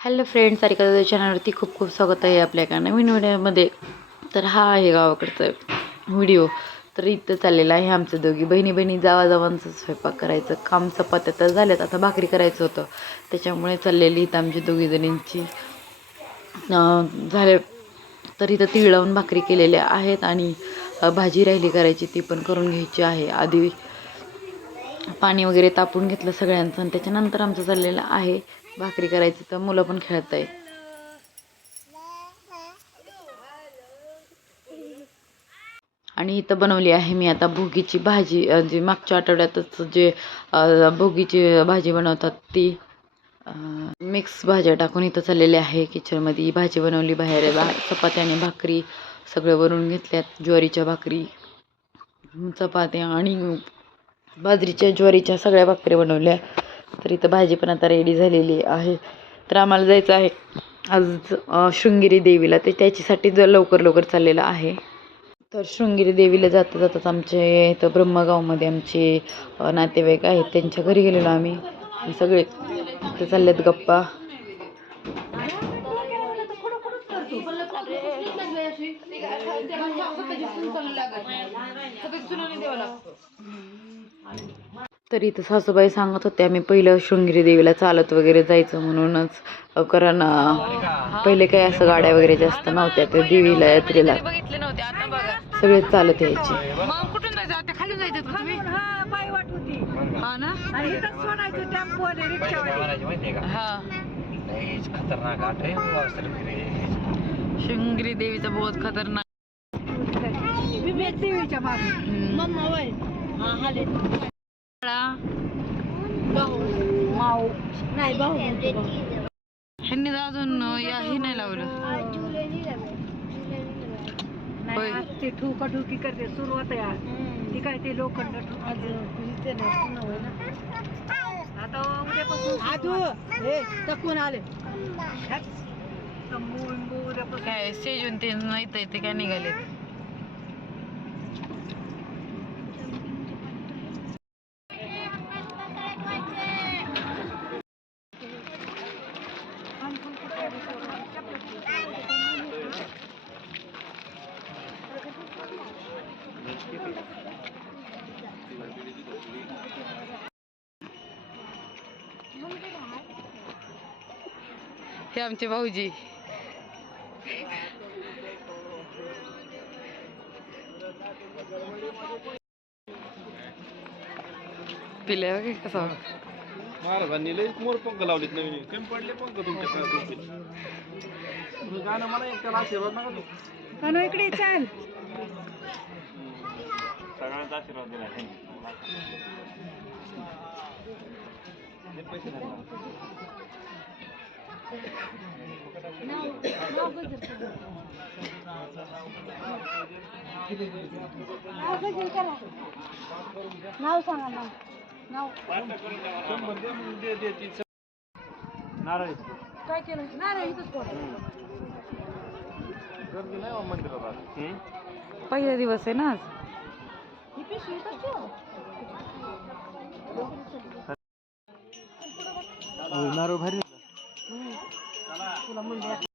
Hello friends Sarika चॅनलवरती खूप खूप स्वागत आहे आपल्या एका नवीन व्हिडिओमध्ये तर हा आहे गावाकडचा व्हिडिओ. तर इथं चाललेला आहे आमचं दोघी. बहिणी बहिणी जावा जावांचं स्वयंपाक करायचं काम चपात्या तर झाल्यात. आता भाकरी करायचं होतं. त्याच्यामुळे चाललेली इथं आमची दोघी जणींची झाले. तर इथं तिळवून लावून भाकरी केलेल्या आहेत आणि भाजी राहिली करायची ती पण करून घ्यायची आहे. आधी पाणी वगैरे तापून घेतलं सगळ्यांचं आणि त्याच्यानंतर आमचं चाललेलं आहे भाकरी करायची तर मुलं पण खेळत आहे आणि इथं बनवली आहे मी आता भोगीची भाजी जे जी मागच्या आठवड्यातच जे भोगीची भाजी बनवतात ती मिक्स भाज्या टाकून इथं चाललेली आहे. किचनमध्ये ही भाजी बनवली बाहेर बा चपात्या आणि भाकरी सगळं वरून घेतल्यात. ज्वारीच्या भाकरी चपात्या आणि बाजरीच्या ज्वारीच्या सगळ्या भाकरी बनवल्या. तर इथं भाजी पण आता रेडी झालेली आहे. तर आम्हाला जायचं आहे आज शृंगिरी शृंगेरी देवीला. ते त्याच्यासाठी जर लवकर लवकर चाललेलं आहे. तर शृंगेरी देवीला जाता जाताच आमचे इथं ब्रह्मगावमध्ये आमचे नातेवाईक आहेत. त्यांच्या घरी गेलेलो आम्ही. सगळे ते चालल्यात गप्पा. तर इथं सासूबाई सांगत होत्या आम्ही पहिलं शृंगेरी देवीला चालत वगैरे जायचं म्हणूनच कारण पहिले काही असं गाड्या वगैरे जास्त नव्हत्या तर देवीला यात्रेला बघितले नव्हते आता बघा. सगळे चालत यायचे. हा हा हा. शृंगेरी देवीचा बहुत खतरनाक. देवीच्या माऊ नाही भाऊ ह्यांनी तर अजून या हे नाही लावलं. होय. नाही आज ते ठुका ठुकी करते सुरुवात आहे आज. ती काय ते लोखंड आज आता उद्यापासून आजू हे तकून आले. तंबू बिंबू उद्यापासून काय सेजून ते नाही ते काय निघाले हे आमचे भाऊजी पिल्या वगैरे कसा महाराजांनी लई मोर पंख लावलेत नवीन. कमी पडले पंख तुमच्या गाणं मला आशीर्वाद नका देऊ. अनु इकडे चाल. सगळ्यांचा आशीर्वाद दिला पैसे नाव सांगा नाव. नाव. काय केलं? नाही इथंच पोट गर्दी नाही हो मंदिरात? पहिला दिवस आहे ना आज. ही पिशवी इथंच ठेव. नारळ भारी तुला म्हणले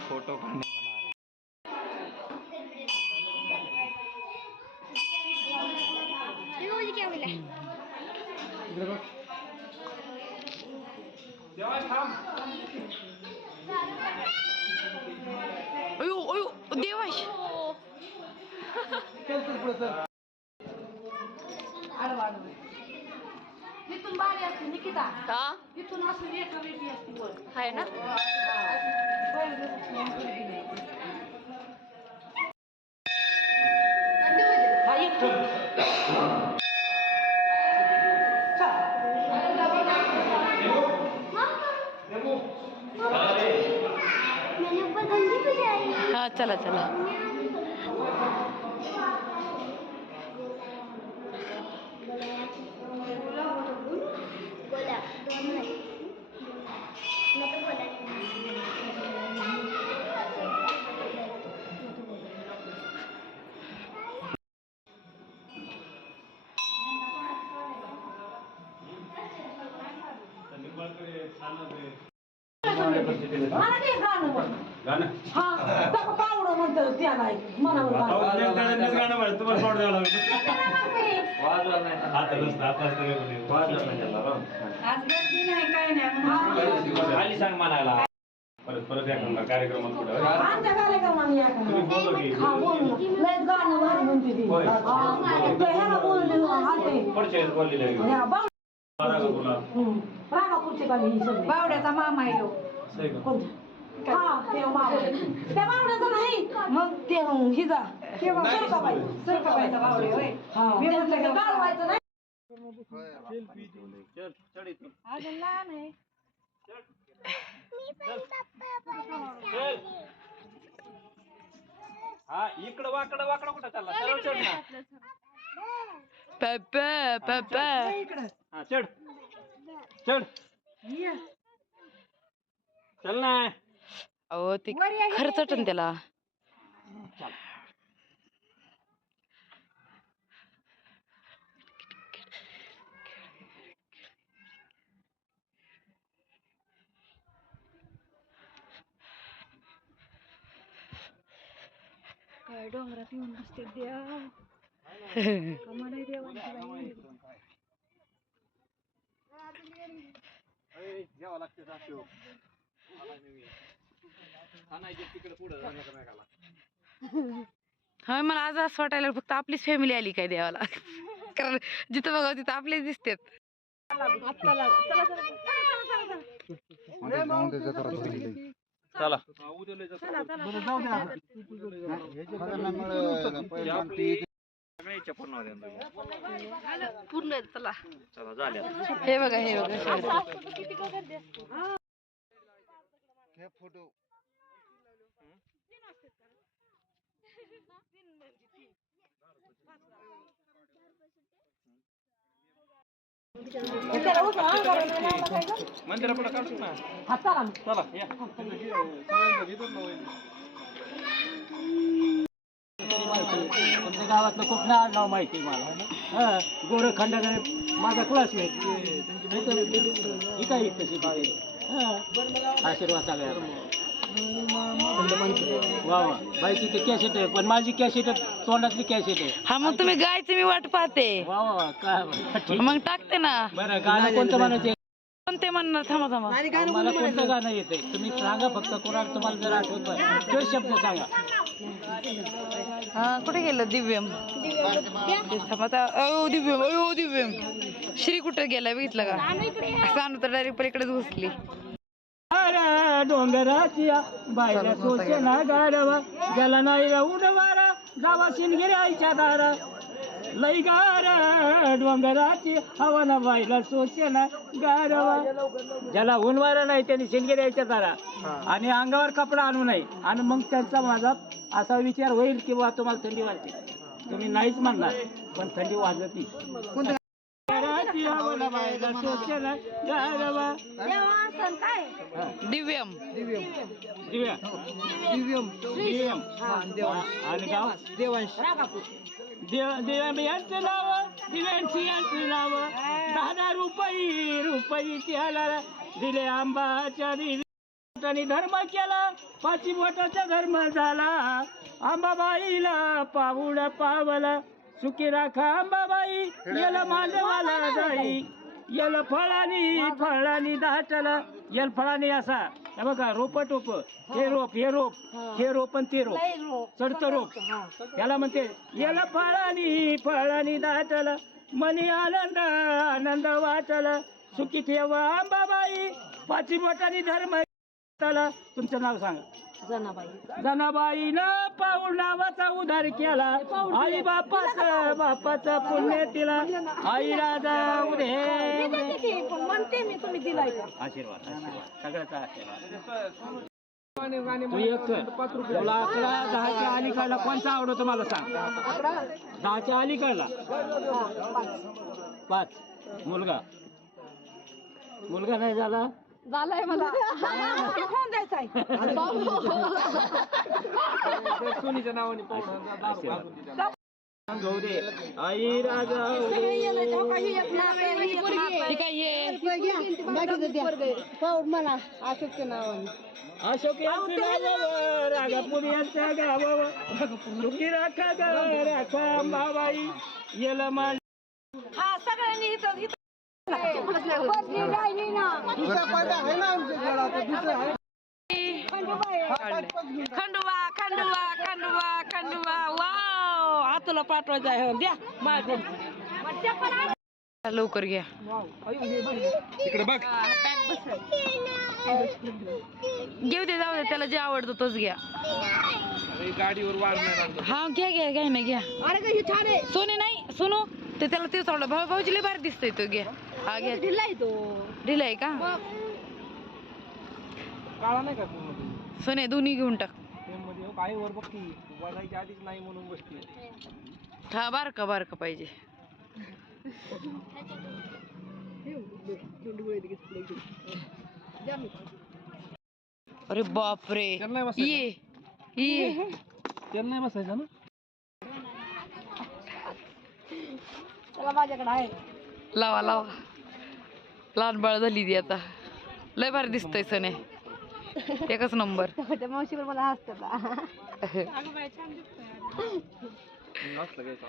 फोटो काढणे अयो अयो देवाश इथून बारी असते निकिता हा इथून असं एका वेगळी असते वर आहे ना हा एक ठेव. हा चला चला आज गर्दी नाही काय नाही म्हणून खाली सांग म्हणायला परत परत एखादा कार्यक्रमात कुठं? आमच्या कार्यक्रमाला या का? तुम्ही बोललो की. हा, बोल. लयच गाणं भारी म्हणते ती. होय. हा, ते ह्याला बोलले, आलते. पुढच्या वेळेस बोललेलं आहे ह्या बाव- बरं का तुला? हम्म. ही सगळी. बावड्याचा मामा आहे ह्यो. का? कोणतं? हा, ते. त्या बावड्याचं नाही मग ते हिजा सुरकाबाई. सुरकाबाईचा बावडे होय हा, मी म्हटलं की गाळवायचं नाही. अजून लहान आहे चल. हा इकडं वाकडं वाकडं कुठं चालला सरळ चढ ना पप्पा पप्पा हा चढ चढ चल ना. अहो ते खर्चटन त्याला. काय डोंगरात येऊन बसते देव. कमाल आहे देवांची बाई. घ्यावं लागते तिकडे पुढं हा मला आज असं वाटायला फक्त आपलीच फॅमिली आली काय देवाला? कारण जिथं बघा तिथं आपलेच दिसतात. चला उद्या इच्छा पूर्ण होत्या पूर्ण चला. चला झाल्या. हे बघा हे बघा. त्याला उचल, अंगावर नाही लावलं काय गं? मंदिरा पुढे काढू ना. चला या. तुमच्या गावातलं खूप नाव माहिती आहे मला. हा गोरखंडाने माझा क्लासमेट ही काय तशी बाई आशीर्वाद सगळ्या वा वा. बाईची ते कॅसेट आहे. पण माझी कॅसेट तोंडातली कॅसेट आहे. हा मग तुम्ही गायची मी वाट पाहते. वा वा वा. काय वा. ठीक. मग टाकते ना. बरं गाणं कोणतं म्हणायचं? कोणते म्हणणार? थांबा थांबा. मला कोणतं गाणं येते तुम्ही सांगा फक्त कोणाला तुम्हाला जर आठवत तो शब्द सांगा. हा कुठे गेलं दिव्यम? आता अयो दिव्यम अयो दिव्यम. श्री कुठे गेला बघितलं का? सांगू तर डायरेक्ट पलीकडेच घुसली. डोंगराची बायला गारवा गेला. नाही उडवारा जावा शिनगिरी आईच्या दारा. लई गार डोंगराची हवाना बायला सोसेना गारवा. ज्याला उनवारा नाही त्यांनी शिनगिरी आईच्या दारा आणि अंगावर कपडा आणू नये. आणि मग त्यांचा माझा असा विचार होईल की बा तुम्हाला थंडी वाजते. तुम्ही नाहीच म्हणणार पण थंडी वाजती. हवाना सोसेना गारवा. दिव्यम. दिव्या. दिव्यम. दिव्यम. आणि गाव? देवांश. देव नाव दिव्यांशी यांचं नाव. दहा दहा रुपये रुपये त्याला दिले आंबाच्या दिव्यानी. धर्म केला पाची बोटाचा धर्म झाला. आंबाबाईला पाऊड पावला. सुखी राखा आंबाबाई गेला. मांडवाला जाई. यल फळानी फळानी दाटला. यल फळानी असा. हे बघा रोप टोप हे. रोप हे रोप. हे. रोप आणि ते रोप. चढतं रोप. याला म्हणते याला फळानी फळानी दाटला. मनी आनंद आनंद वाटला. सुखी ठेव आंबाबाई. पाची बोटानी धर्म तुमचं नाव सांगा. जनाबाईनं पाऊल नावाचा उधार केला. आई बापाचं बापाचं पुण्य तिला. आई राजा उदे. म्हणते मी तुम्ही दिलाय आशीर्वाद आशीर्वाद. सगळ्याचा आशीर्वाद. तू एक कर. तुला अकरा दहाच्या अलीकडला कोणचा आवडतो मला सांग? दहाच्या अलीकडला पाच. मुलगा. मुलगा नाही झाला? झालाय मला. होऊन द्यायचा आहे. सोनीच्या नावाने आई राजा हे अशोक यांचं नाव रागापूर यांच्या गावावर. सुखी राखा ग राखा अंबाबाई येल मान हा सगळ्यांनी इथं इथं खंडोबा खंडोबा खंडोबा खंडोबा. वाव आतुला पाठवायचं आहे. हो. द्या. माझे लवकर घ्या. इकडे बघ. घेऊ दे जाऊ दे. त्याला जे आवडतं तोच घ्या. अरे, गाडीवर. हा घ्या घ्या घ्या ना घ्या. सोने नाही सोनू. ते त्याला तेच आवडलं भाऊ भाऊजी लय भारी दिसतोय तो घ्या हा घ्या दिलाय तो. दिलाय का? काळा नाही का पूर्ण ते? सोने दोन्ही घेऊन टाक. हो, काय वर बघती वाजायच्या आधीच नाही म्हणून बसती हा बारका बारका पाहिजे. अरे बापरे. बसायचं? ये ये. त्याला नाही बसायचं ना? त्याला माझ्याकडे आहे. लावा लावा. लहान बाळ झाली ती आता. लय भारी दिसतोय सने. एकच नंबर. त्या मावशीवर मला काय